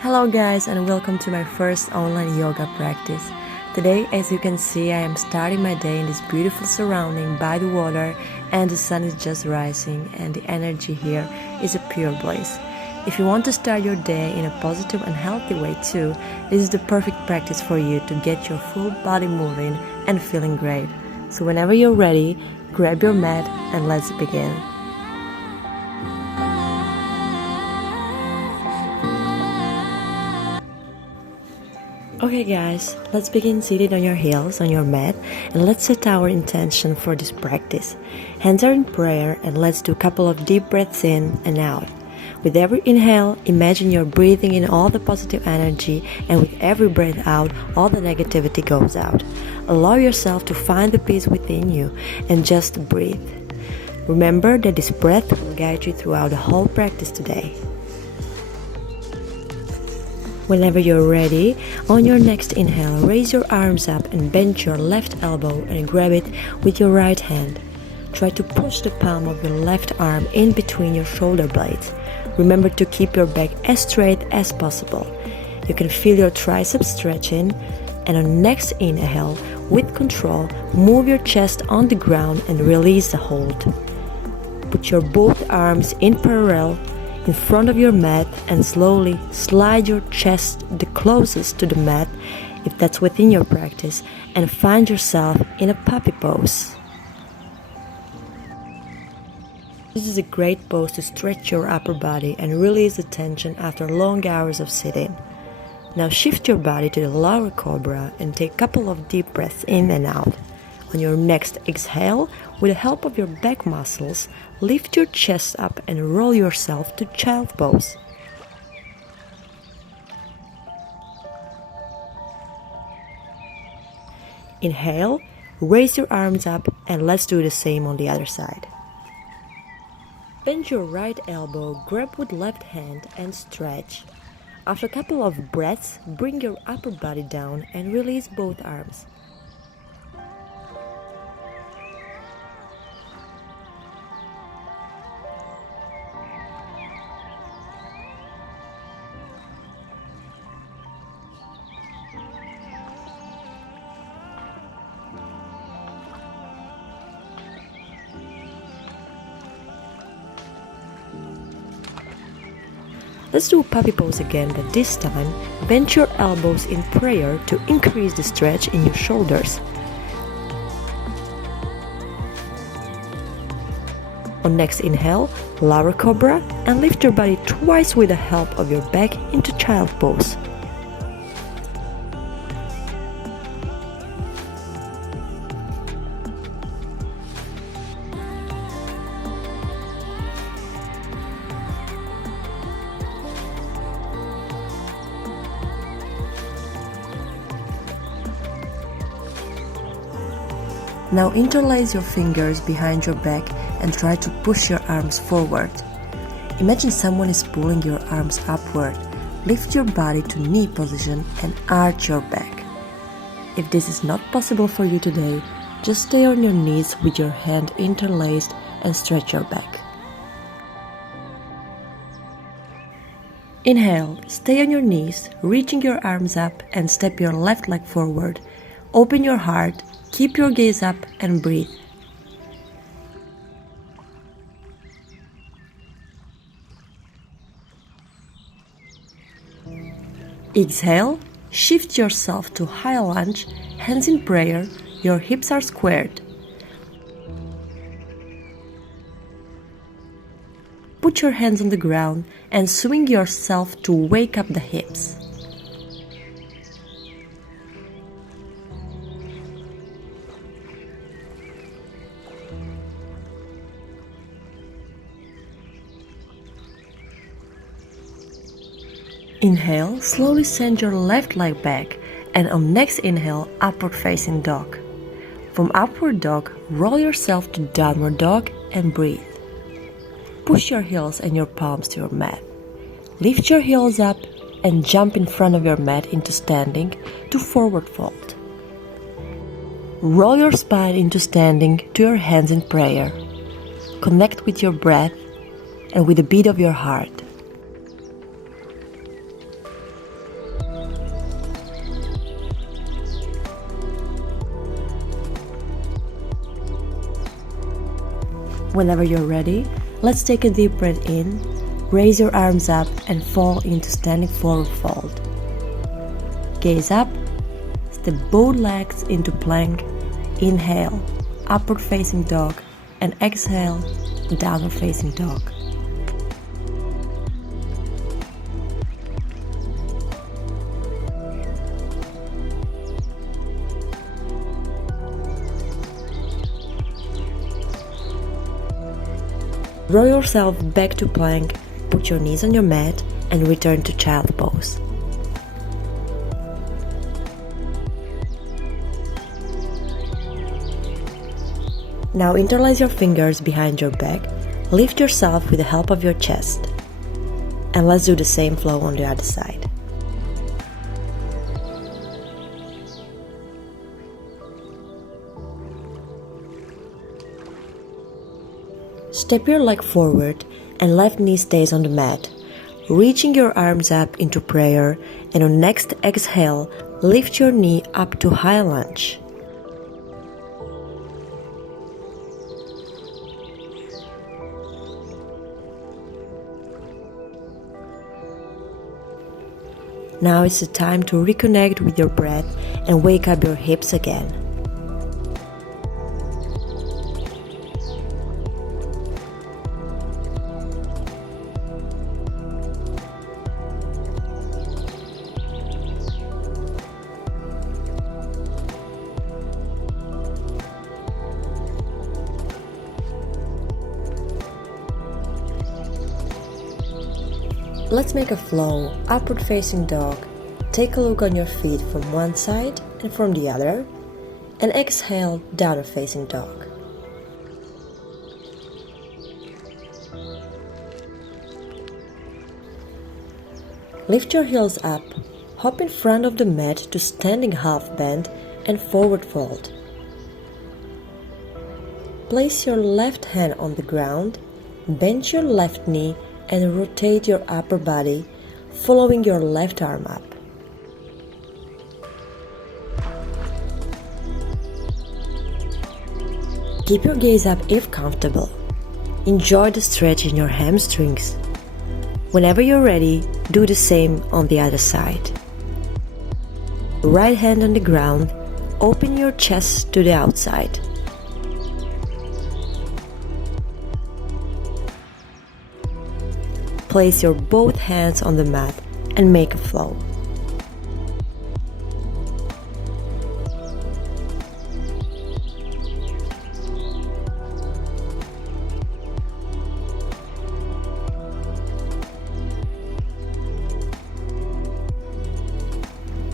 Hello guys, and welcome to my first online yoga practice. Today, as you can see, I am starting my day in this beautiful surrounding by the water, and the sun is just rising and the energy here is a pure bliss. If you want to start your day in a positive and healthy way too, this is the perfect practice for you to get your full body moving and feeling great. So whenever you're ready, grab your mat and let's begin. Okay guys, let's begin seated on your heels on your mat, and let's set our intention for this practice. Hands are in prayer, and let's do a couple of deep breaths in and out. With every inhale, imagine you're breathing in all the positive energy, and with every breath out, all the negativity goes out. Allow yourself to find the peace within you and just breathe. Remember that this breath will guide you throughout the whole practice today. Whenever you're ready, on your next inhale, raise your arms up and bend your left elbow and grab it with your right hand. Try to push the palm of your left arm in between your shoulder blades. Remember to keep your back as straight as possible. You can feel your triceps stretching, and on next inhale, with control, move your chest on the ground and release the hold. Put your both arms in parallel in front of your mat and slowly slide your chest the closest to the mat if that's within your practice, and find yourself in a puppy pose. This is a great pose to stretch your upper body and release the tension after long hours of sitting. Now shift your body to the lower cobra and take a couple of deep breaths in and out. On your next exhale, with the help of your back muscles, lift your chest up and roll yourself to child pose. Inhale, raise your arms up, and let's do the same on the other side. Bend your right elbow, grab with left hand and stretch. After a couple of breaths, bring your upper body down and release both arms. Let's do a puppy pose again, but this time, bend your elbows in prayer to increase the stretch in your shoulders. On next inhale, lower cobra, and lift your body twice with the help of your back into child pose. Now interlace your fingers behind your back and try to push your arms forward. Imagine someone is pulling your arms upward. Lift your body to knee position and arch your back. If this is not possible for you today, just stay on your knees with your hand interlaced and stretch your back. Inhale, stay on your knees, reaching your arms up, and step your left leg forward. Open your heart. Keep your gaze up and breathe. Exhale, shift yourself to high lunge, hands in prayer, your hips are squared. Put your hands on the ground and swing yourself to wake up the hips. Inhale, slowly send your left leg back, and on next inhale, upward facing dog. From upward dog, roll yourself to downward dog and breathe. Push your heels and your palms to your mat. Lift your heels up and jump in front of your mat into standing to forward fold. Roll your spine into standing to your hands in prayer. Connect with your breath and with the beat of your heart. Whenever you're ready, let's take a deep breath in, raise your arms up and fall into standing forward fold. Gaze up, step both legs into plank, inhale, upward facing dog, and exhale, downward facing dog. Roll yourself back to plank, put your knees on your mat and return to child pose. Now interlace your fingers behind your back, lift yourself with the help of your chest. And let's do the same flow on the other side. Step your leg forward and left knee stays on the mat, reaching your arms up into prayer, and on next exhale, lift your knee up to high lunge. Now it's the time to reconnect with your breath and wake up your hips again. Let's make a flow, upward facing dog. Take a look on your feet from one side and from the other, and exhale, downward facing dog. Lift your heels up, hop in front of the mat to standing half bend and forward fold. Place your left hand on the ground, bend your left knee and rotate your upper body, following your left arm up. Keep your gaze up if comfortable. Enjoy the stretch in your hamstrings. Whenever you're ready, do the same on the other side. Right hand on the ground, open your chest to the outside. Place your both hands on the mat and make a flow.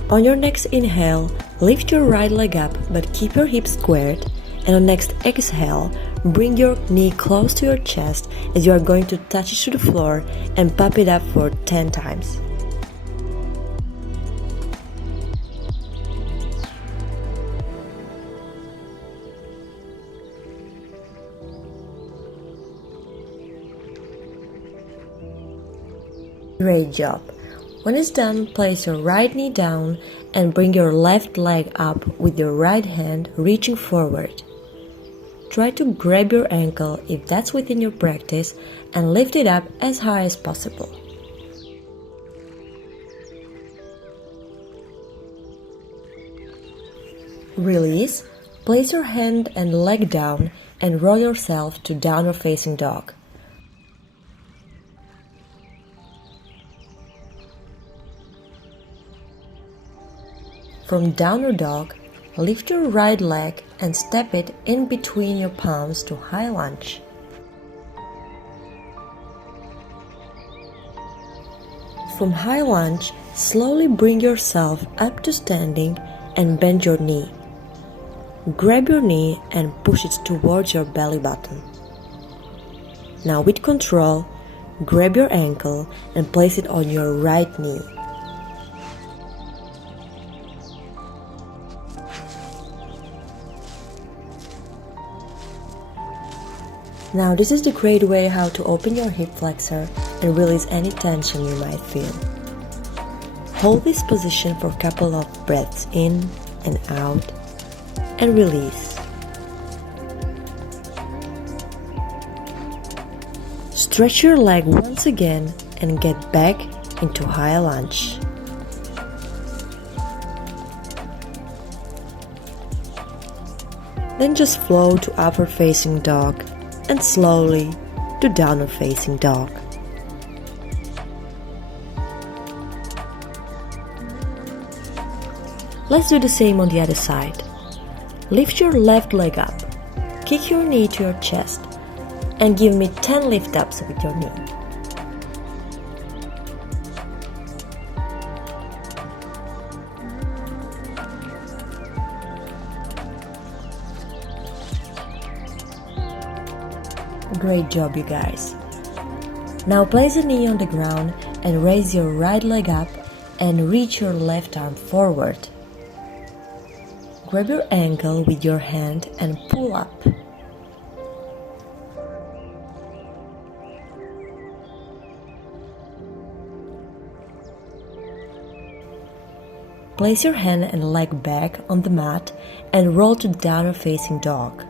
On your next inhale, lift your right leg up but keep your hips squared, and on next exhale, bring your knee close to your chest as you are going to touch it to the floor and pop it up for 10 times. Great job! When it's done, place your right knee down and bring your left leg up with your right hand reaching forward. Try to grab your ankle if that's within your practice and lift it up as high as possible. Release, place your hand and leg down and roll yourself to downward facing dog. From downward dog, lift your right leg and step it in between your palms to high lunge. From high lunge, slowly bring yourself up to standing and bend your knee. Grab your knee and push it towards your belly button. Now with control, grab your ankle and place it on your right knee. Now this is the great way how to open your hip flexor and release any tension you might feel. Hold this position for a couple of breaths in and out, and release. Stretch your leg once again and get back into high lunge. Then just flow to upward facing dog and slowly to downward facing dog. Let's do the same on the other side. Lift your left leg up, kick your knee to your chest, and give me 10 lift ups with your knee. Great job, you guys. Now place the knee on the ground and raise your right leg up and reach your left arm forward. Grab your ankle with your hand and pull up. Place your hand and leg back on the mat and roll to downward facing dog.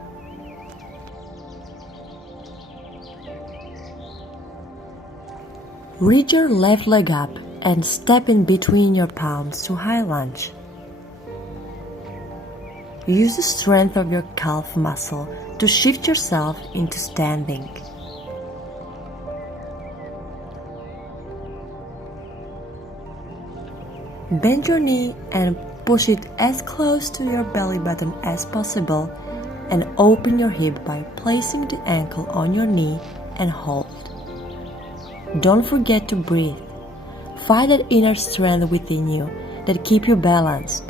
Reach your left leg up and step in between your palms to high lunge. Use the strength of your calf muscle to shift yourself into standing. Bend your knee and push it as close to your belly button as possible, and open your hip by placing the ankle on your knee and hold. Don't forget to breathe. Find that inner strength within you that keep you balanced.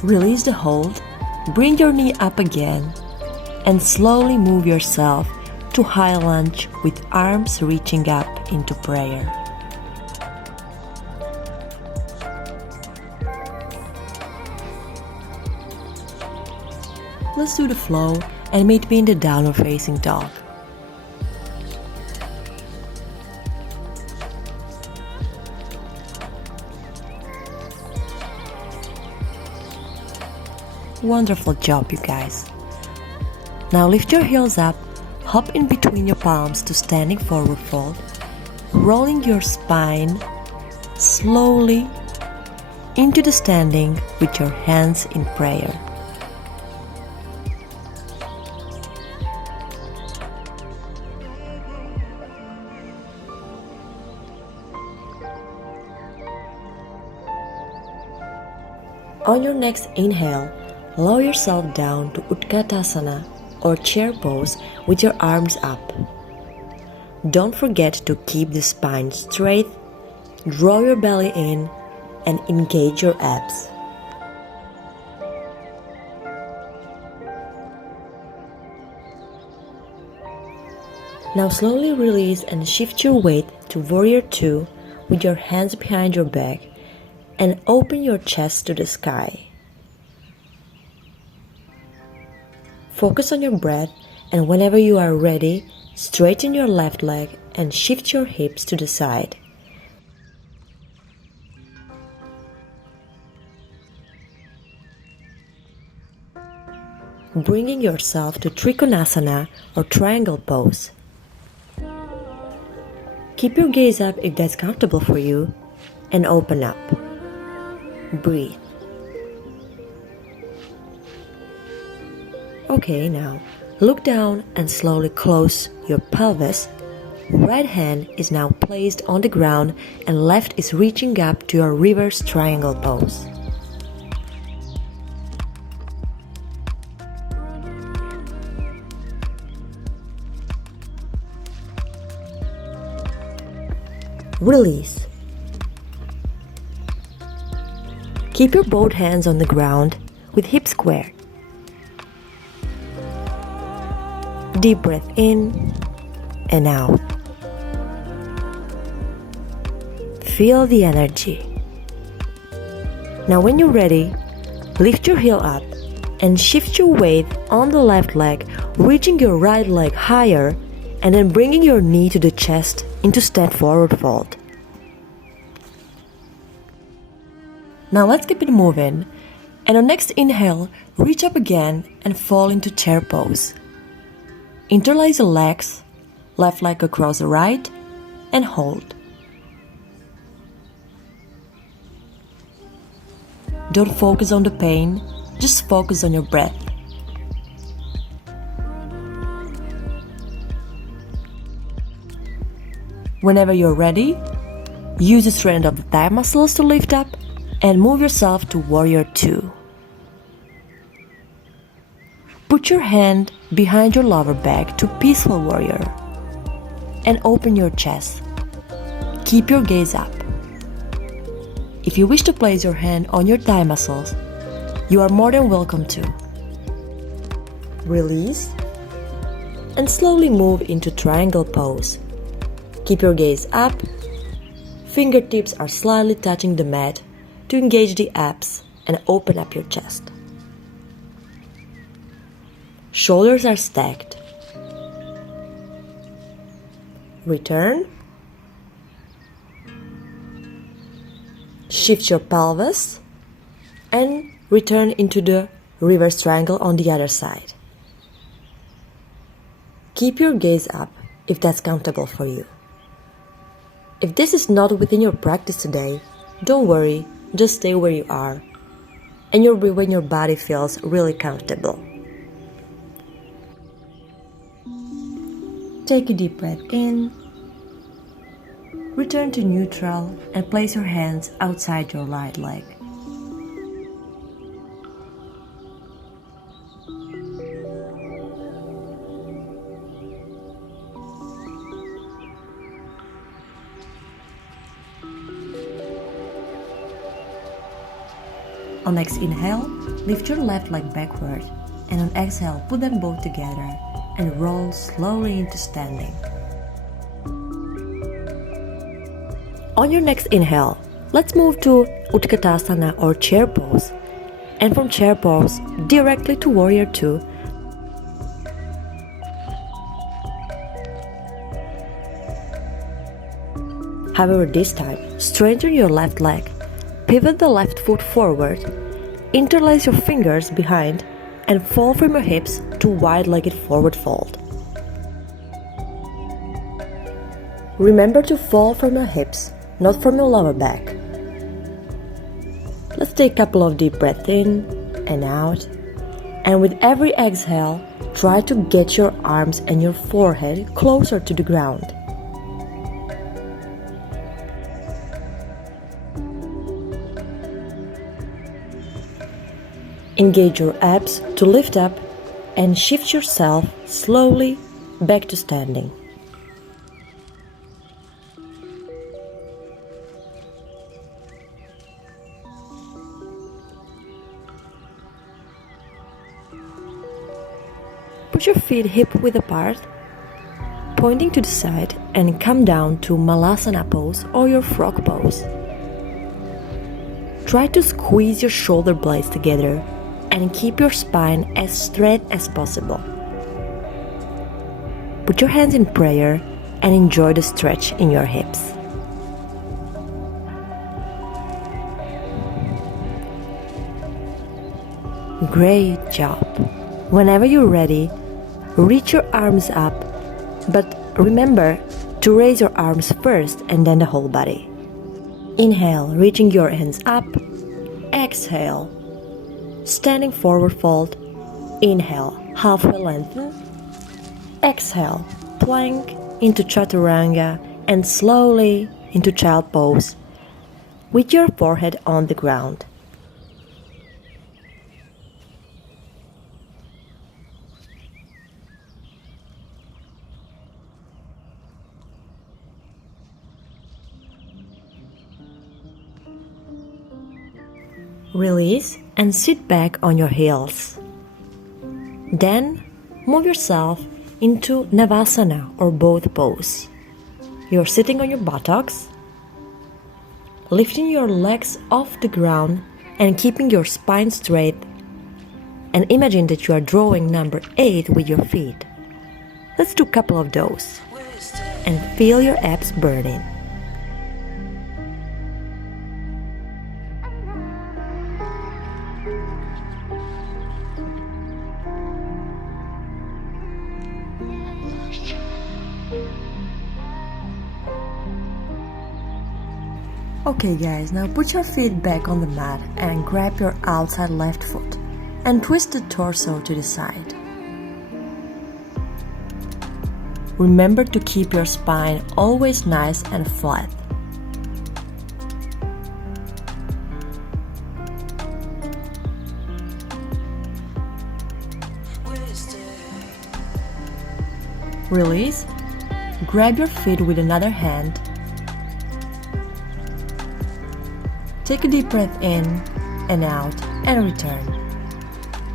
Release the hold, bring your knee up again, and slowly move yourself to high lunge with arms reaching up into prayer. Let's do the flow and meet me in the downward facing dog. Wonderful job, you guys. Now lift your heels up, hop in between your palms to standing forward fold, rolling your spine slowly into the standing with your hands in prayer. On your next inhale, lower yourself down to Utkatasana or chair pose with your arms up. Don't forget to keep the spine straight, draw your belly in, and engage your abs. Now slowly release and shift your weight to Warrior 2 with your hands behind your back and open your chest to the sky. Focus on your breath, and whenever you are ready, straighten your left leg and shift your hips to the side. Bringing yourself to Trikonasana or triangle pose. Keep your gaze up if that's comfortable for you, and open up. Breathe. Okay, now look down and slowly close your pelvis. Right hand is now placed on the ground and left is reaching up to your reverse triangle pose. Release. Keep your both hands on the ground with hips square. Deep breath in and out. Feel the energy. Now when you're ready, Lift your heel up and shift your weight on the left leg, reaching your right leg higher and then bringing your knee to the chest into stand forward fold. Now let's keep it moving, and on next inhale, reach up again and fall into chair pose. Interlace the legs, left leg across the right, and hold. Don't focus on the pain, just focus on your breath. Whenever you're ready, use the strength of the thigh muscles to lift up and move yourself to Warrior 2. Put your hand behind your lower back to Peaceful Warrior and open your chest. Keep your gaze up. If you wish to place your hand on your thigh muscles, you are more than welcome to. Release and slowly move into triangle pose. Keep your gaze up. Fingertips are slightly touching the mat to engage the abs and open up your chest. Shoulders are stacked. Return. Shift your pelvis and return into the reverse triangle on the other side. Keep your gaze up if that's comfortable for you. If this is not within your practice today, don't worry, just stay where you are, and you'll be when your body feels really comfortable. Take a deep breath in, return to neutral, and place your hands outside your right leg. On next inhale, lift your left leg backward, and on exhale, put them both together and roll slowly into standing. On your next inhale, let's move to Utkatasana or chair pose, and from chair pose directly to Warrior 2. However, this time, straighten your left leg. Pivot the left foot forward, interlace your fingers behind, and fall from your hips to wide-legged forward fold. Remember to fall from your hips, not from your lower back. Let's take a couple of deep breaths in and out, and with every exhale, try to get your arms and your forehead closer to the ground. Engage your abs to lift up and shift yourself slowly back to standing. Put your feet hip-width apart, pointing to the side, and come down to Malasana pose or your frog pose. Try to squeeze your shoulder blades together and keep your spine as straight as possible. Put your hands in prayer and enjoy the stretch in your hips. Great job! Whenever you're ready, reach your arms up, but remember to raise your arms first and then the whole body. Inhale, reaching your hands up. Exhale, standing forward fold. Inhale, halfway lengthen. Exhale, plank into chaturanga and slowly into child pose with your forehead on the ground. Release and sit back on your heels. Then move yourself into Navasana or both pose. You're sitting on your buttocks, lifting your legs off the ground and keeping your spine straight. And imagine that you are drawing number 8 with your feet. Let's do a couple of those. And feel your abs burning. Okay guys, now put your feet back on the mat and grab your outside left foot and twist the torso to the side. Remember to keep your spine always nice and flat. Release. Grab your feet with another hand. Take a deep breath in and out and return.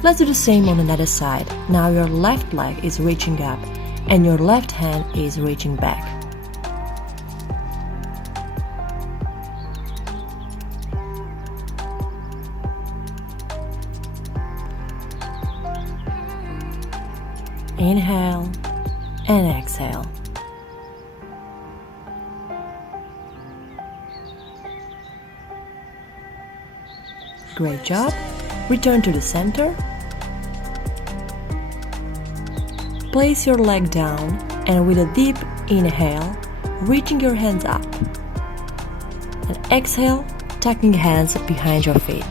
Let's do the same on another side. Now your left leg is reaching up and your left hand is reaching back. Inhale and exhale. Great job. Return to the center. Place your leg down and with a deep inhale, reaching your hands up. And exhale, tucking hands behind your feet.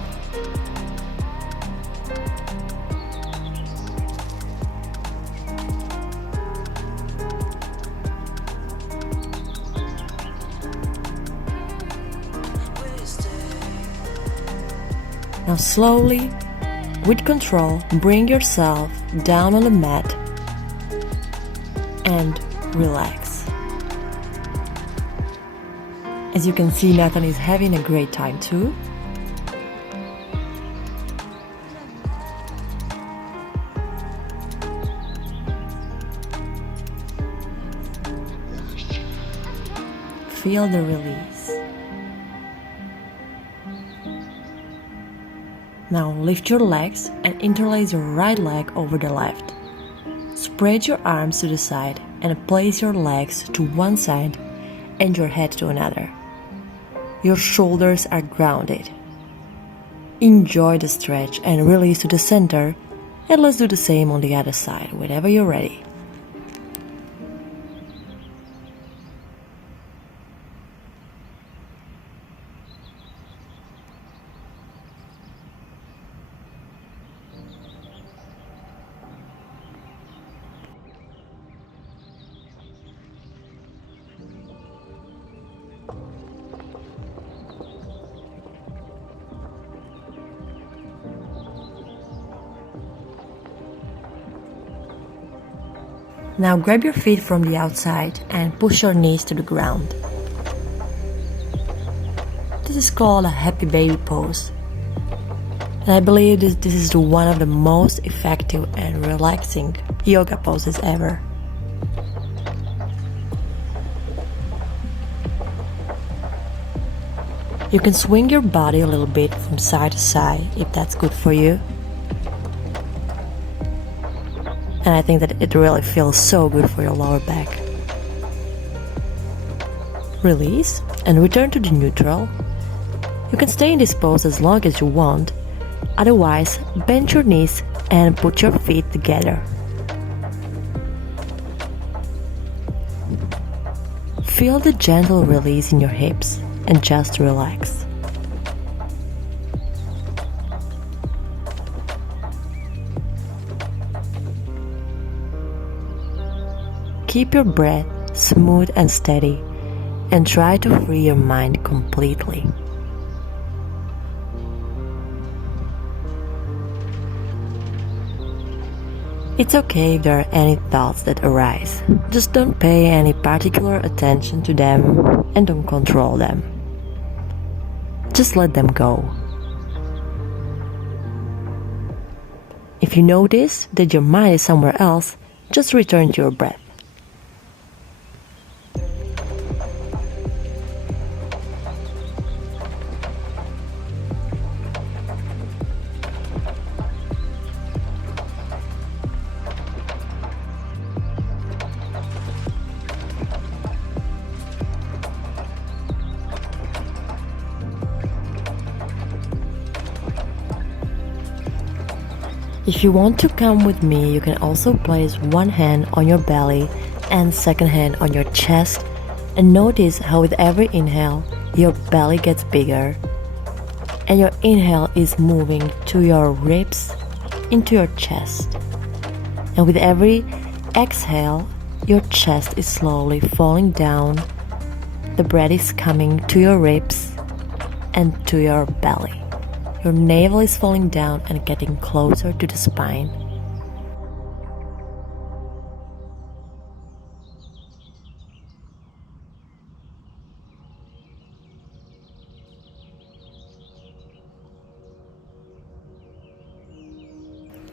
Now slowly, with control, bring yourself down on the mat and relax. As you can see, Nathan is having a great time too. Feel the release. Now lift your legs and interlace your right leg over the left. Spread your arms to the side and place your legs to one side and your head to another. Your shoulders are grounded. Enjoy the stretch and release to the center, and let's do the same on the other side whenever you're ready. Now grab your feet from the outside and push your knees to the ground. This is called a happy baby pose. And I believe this is one of the most effective and relaxing yoga poses ever. You can swing your body a little bit from side to side if that's good for you. And I think that it really feels so good for your lower back. Release and return to the neutral. You can stay in this pose as long as you want. Otherwise, bend your knees and put your feet together. Feel the gentle release in your hips and just relax. Keep your breath smooth and steady and try to free your mind completely. It's okay if there are any thoughts that arise. Just don't pay any particular attention to them and don't control them. Just let them go. If you notice that your mind is somewhere else, just return to your breath. If you want to come with me, you can also place one hand on your belly and second hand on your chest, and notice how with every inhale your belly gets bigger and your inhale is moving to your ribs, into your chest, and with every exhale your chest is slowly falling down. The breath is coming to your ribs and to your belly. Your navel is falling down and getting closer to the spine.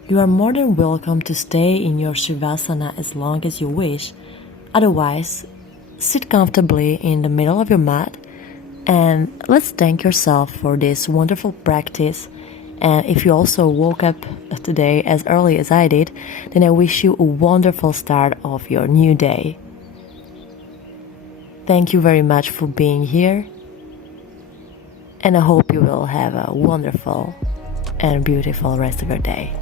You are more than welcome to stay in your Shavasana as long as you wish. Otherwise, sit comfortably in the middle of your mat and let's thank yourself for this wonderful practice. And if you also woke up today as early as I did, then I wish you a wonderful start of your new day. Thank you very much for being here, and I hope you will have a wonderful and beautiful rest of your day.